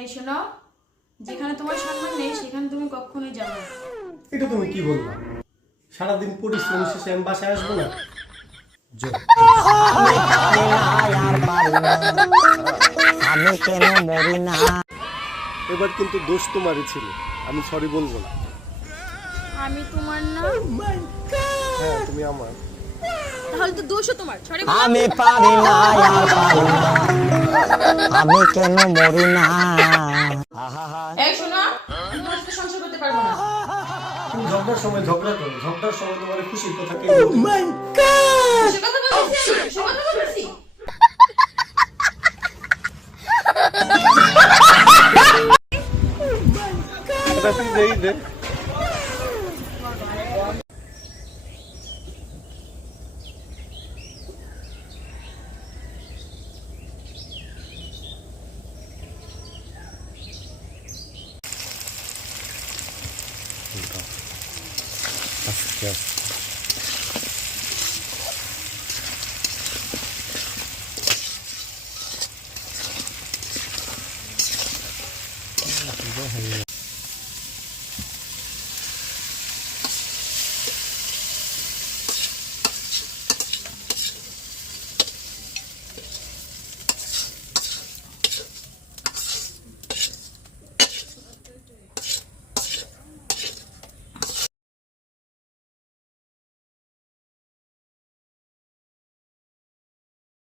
এই শোনো যেখানে তোমার সম্মান নেই সেখানে তুমি কখনোই যাবে না। এটা তুমি কি বললা? সারাদিন পরিশ্রম শেষে আমি বাসায় আসব না? কেন মরি না এবার কিন্তু দোষ তোমারই ছিল। আমি সরি বলব না। আমি তোমার না? হ্যাঁ তুমি আমার। তাহলে তো দোষও তোমার। আমি পারি না আমি কেন মরি না? এই শোনো আমি তোমার সাথে সংসার করতে পারব না। তুমি ঝগড়ার সময় ঝগড়া করো ঝগড়ার সময় তোমার খুশির কথা কে সে কথা বলতেছি সে কথা 되었습니다. 다섯 개였습니다. 이거